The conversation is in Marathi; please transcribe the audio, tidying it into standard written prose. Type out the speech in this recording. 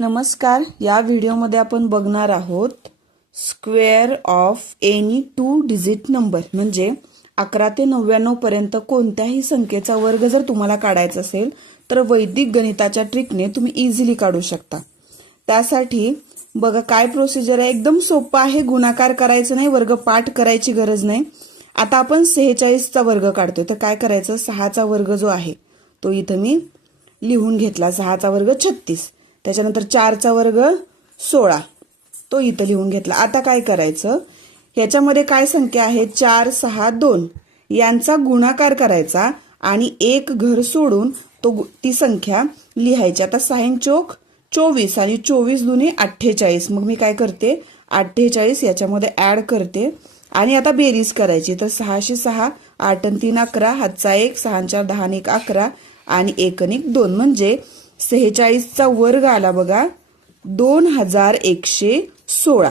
नमस्कार. या व्हिडिओमध्ये आपण बघणार आहोत square of any 2 digit number. म्हणजे 11 ते 99 पर्यंत कोणत्याही संख्येचा वर्ग जर तुम्हाला काढायचा असेल तर वैदिक गणिताच्या ट्रिकने तुम्ही इझिली काढू शकता. त्यासाठी बघा काय प्रोसिजर आहे. एकदम सोपं आहे. गुणाकार करायचं नाही, वर्ग पाठ करायची गरज नाही. आता आपण 46चा वर्ग काढतोय तर काय करायचं, 6चा वर्ग जो आहे तो इथं मी लिहून घेतला. 6चा वर्ग 36, त्याच्यानंतर 4चा वर्ग 16 तो इथं लिहून घेतला. आता काय करायचं, ह्याच्यामध्ये काय संख्या आहे 4, 6, 2 यांचा गुणाकार करायचा आणि एक घर सोडून ती संख्या लिहायची. आता 6 चोक 24 आणि 24 दुनी 48. मग मी काय करते 48 याच्यामध्ये ऍड करते आणि आता बेरीज करायची. तर 6 6, 8 3 11, हातचा 1, 6 4 10 1 11 आणि 1 1 2 म्हणजे 46चा वर्ग आला बघा 2116.